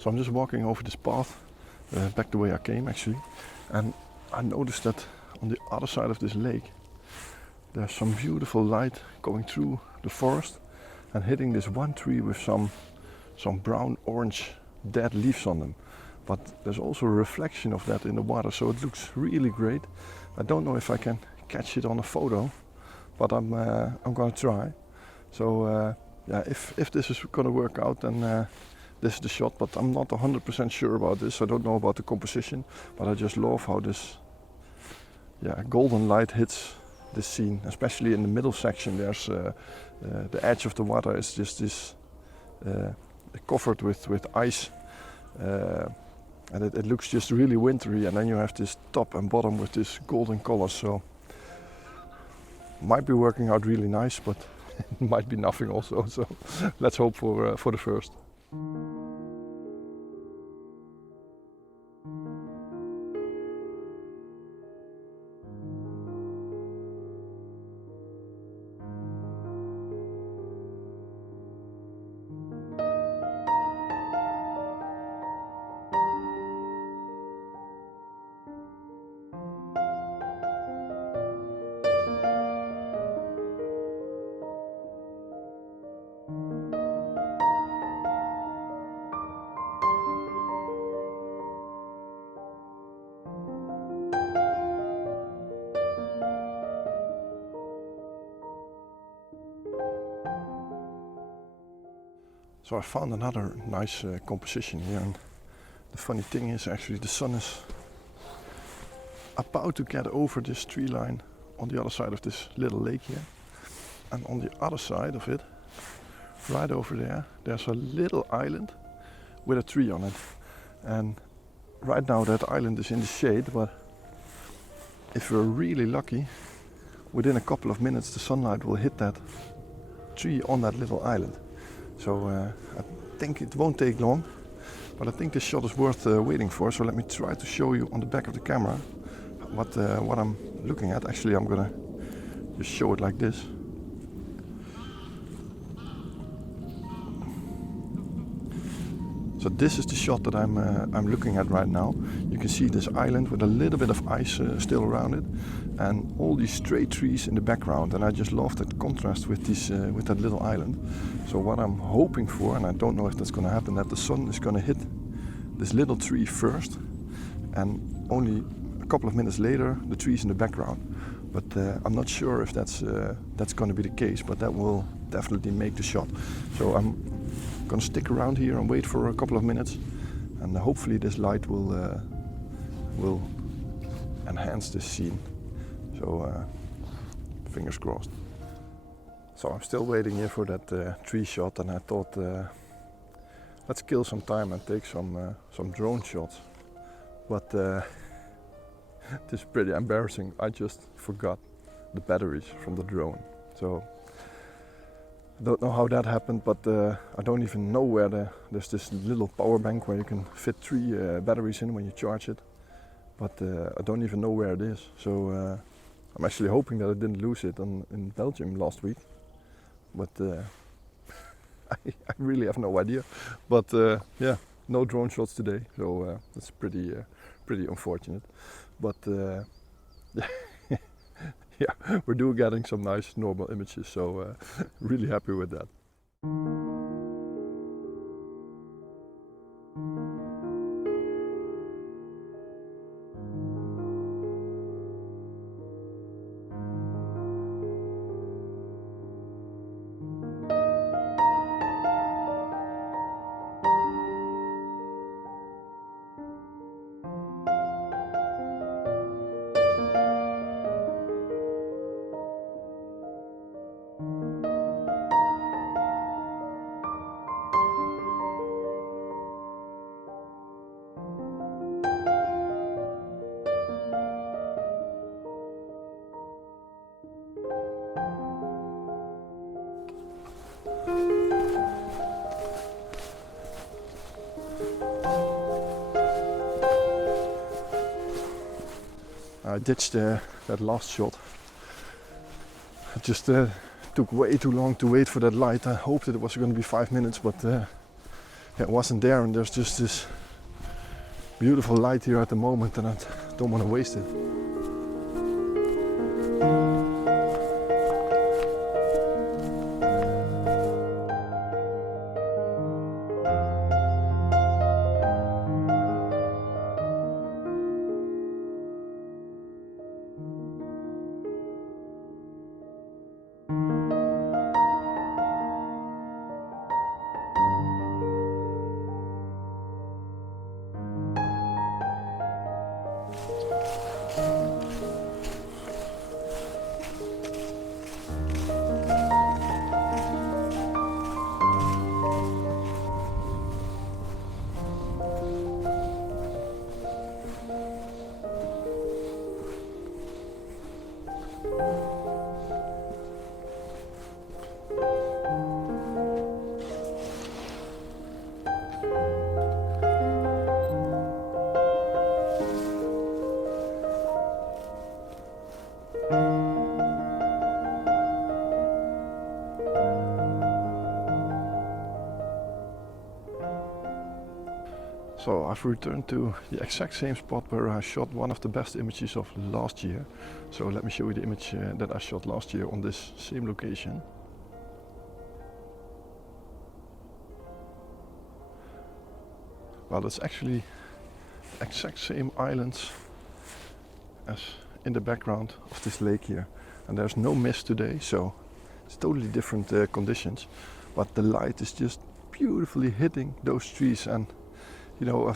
So I'm just walking over this path, back the way I came actually, and I noticed that on the other side of this lake there's some beautiful light going through the forest and hitting this one tree with some brown orange dead leaves on them. But there's also a reflection of that in the water, so it looks really great. I don't know if I can catch it on a photo, but I'm gonna try. So yeah, if this is gonna work out, then this is the shot, but I'm not 100% sure about this. I don't know about the composition, but I just love how this golden light hits this scene, especially in the middle section. There's the edge of the water is just this covered with ice, and it looks just really wintry, and then you have this top and bottom with this golden color. So might be working out really nice, but it might be nothing also. So let's hope for the first. So I found another nice composition here, and the funny thing is actually the sun is about to get over this tree line on the other side of this little lake here, and on the other side of it, right over there, there's a little island with a tree on it. And right now that island is in the shade, but if we're really lucky, within a couple of minutes the sunlight will hit that tree on that little island. So I think it won't take long, but I think this shot is worth waiting for. So let me try to show you on the back of the camera what I'm looking at. Actually, I'm gonna just show it like this. So this is the shot that I'm looking at right now. You can see this island with a little bit of ice still around it, and all these straight trees in the background. And I just love that contrast with with that little island. So what I'm hoping for, and I don't know if that's going to happen, that the sun is going to hit this little tree first, and only a couple of minutes later the trees in the background. But I'm not sure if that's going to be the case, but that will definitely make the shot. So I'm gonna stick around here and wait for a couple of minutes, and hopefully this light will enhance this scene. So fingers crossed. So I'm still waiting here for that tree shot, and I thought let's kill some time and take some drone shots. But it is pretty embarrassing. I just forgot the batteries from the drone. So I don't know how that happened, but I don't even know where there's this little power bank where you can fit 3 batteries in when you charge it. But I don't even know where it is. So I'm actually hoping that I didn't lose it in Belgium last week. But I really have no idea. But yeah, no drone shots today, so that's pretty unfortunate. But yeah, we're getting some nice normal images, so really happy with that. I ditched that last shot. It just took way too long to wait for that light. I hoped it was going to be 5 minutes, but it wasn't there, and there's just this beautiful light here at the moment, and I don't want to waste it. So I've returned to the exact same spot where I shot one of the best images of last year. So let me show you the image that I shot last year on this same location. Well, it's actually the exact same islands as in the background of this lake here. And there's no mist today, so it's totally different conditions. But the light is just beautifully hitting those trees, and you know,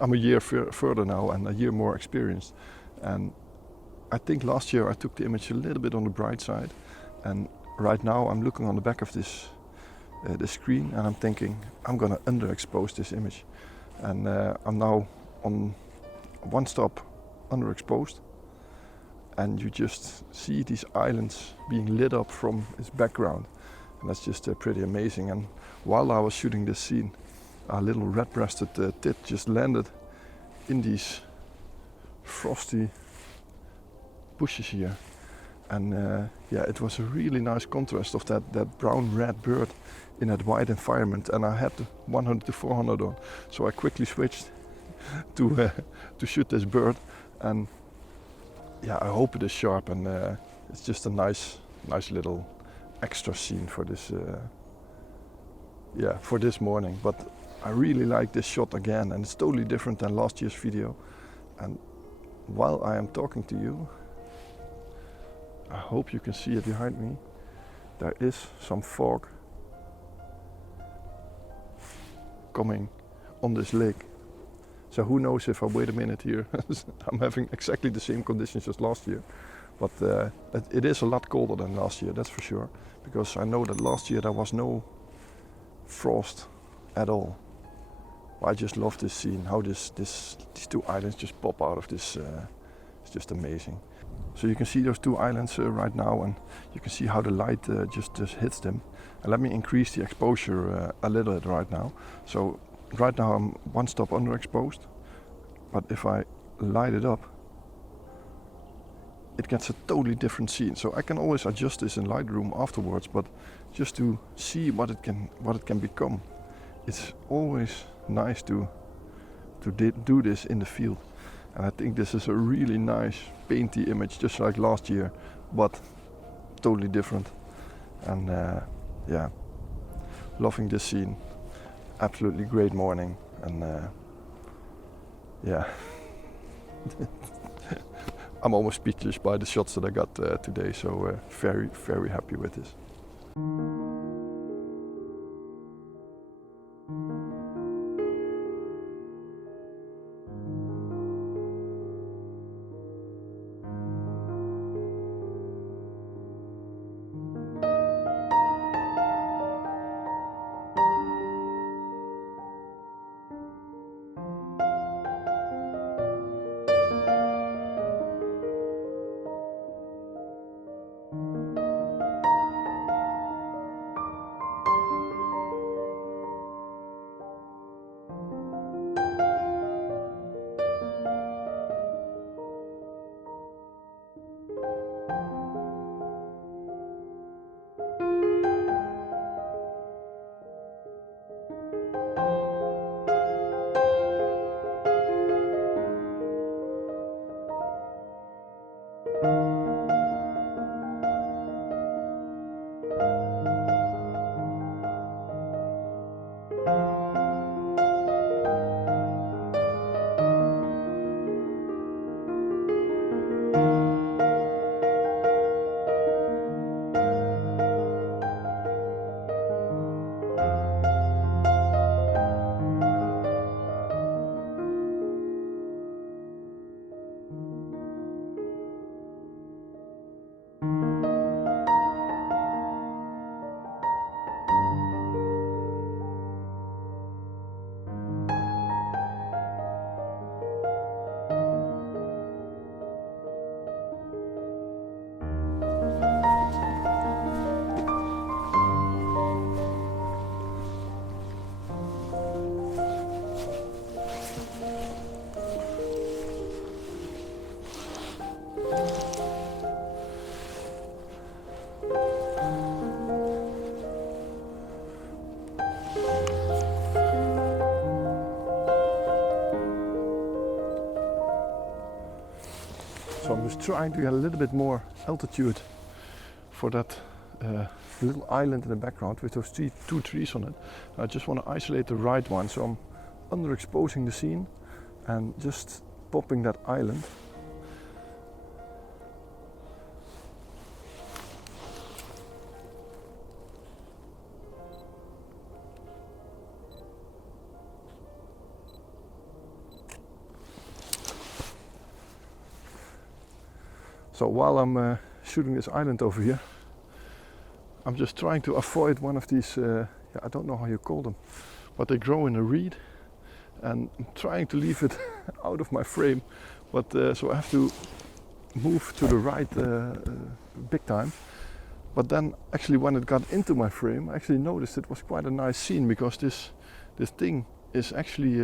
I'm a year further now and a year more experienced, and I think last year I took the image a little bit on the bright side, and right now I'm looking on the back of this the screen, and I'm thinking I'm gonna underexpose this image, and I'm now on one stop underexposed, and you just see these islands being lit up from its background, and that's just pretty amazing. And while I was shooting this scene, a little red-breasted tit just landed in these frosty bushes here, and yeah, it was a really nice contrast of that brown-red bird in that white environment, and I had 100 to 400 on, so I quickly switched to shoot this bird, and yeah, I hope it is sharp, and it's just a nice little extra scene for this for this morning. But I really like this shot again, and it's totally different than last year's video. And while I am talking to you, I hope you can see it behind me. There is some fog coming on this lake. So who knows if I wait a minute here, I'm having exactly the same conditions as last year. But it is a lot colder than last year, that's for sure. Because I know that last year there was no frost at all. I just love this scene, how these two islands just pop out of this. It's just amazing. So you can see those two islands right now, and you can see how the light just hits them. And let me increase the exposure a little bit right now. So right now I'm one stop underexposed, but if I light it up, it gets a totally different scene. So I can always adjust this in Lightroom afterwards, but just to see what it can become, it's always nice to do this in the field. And I think this is a really nice painty image, just like last year, but totally different. And yeah, loving this scene. Absolutely great morning, and yeah, I'm almost speechless by the shots that I got today. So very happy with this. trying to get a little bit more altitude for that little island in the background with those two trees on it. I just want to isolate the right one, so I'm underexposing the scene and just popping that island. So while I'm shooting this island over here, I'm just trying to avoid one of these, I don't know how you call them, but they grow in a reed, and I'm trying to leave it out of my frame, but so I have to move to the right big time. But then actually when it got into my frame, I actually noticed it was quite a nice scene, because this thing is actually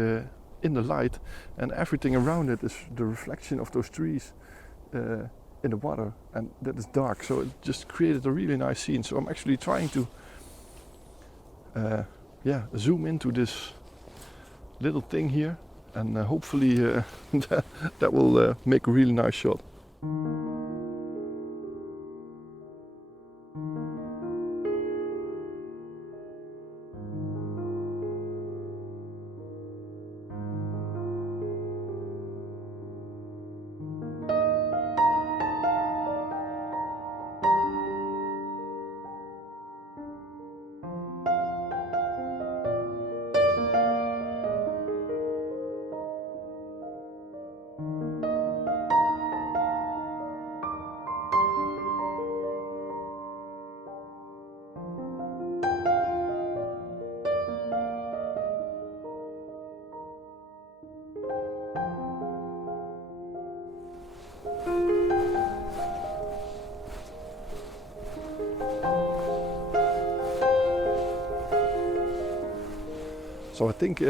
in the light, and everything around it is the reflection of those trees in the water, and that is dark, so it just created a really nice scene. So I'm actually trying to zoom into this little thing here, and hopefully that will make a really nice shot. So I think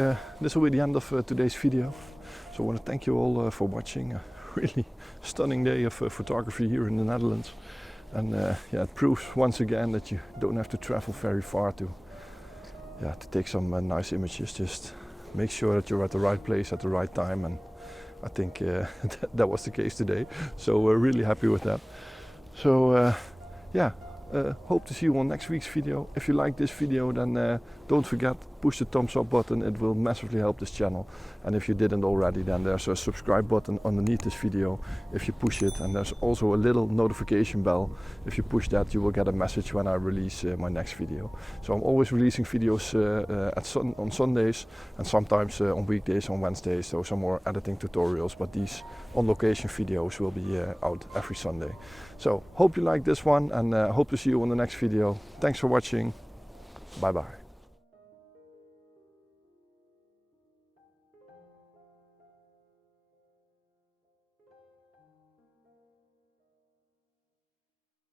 this will be the end of today's video. So I want to thank you all for watching. A really stunning day of photography here in the Netherlands. And it proves once again that you don't have to travel very far to take some nice images. Just make sure that you're at the right place at the right time. And I think that was the case today. So we're really happy with that. So hope to see you on next week's video. If you like this video, then don't forget, push the thumbs up button. It will massively help this channel. And if you didn't already, then there's a subscribe button underneath this video if you push it. And there's also a little notification bell. If you push that, you will get a message when I release my next video. So I'm always releasing videos on Sundays, and sometimes on weekdays, on Wednesdays. So some more editing tutorials, but these on location videos will be out every Sunday. So hope you like this one, and hope to see you on the next video. Thanks for watching. Bye bye.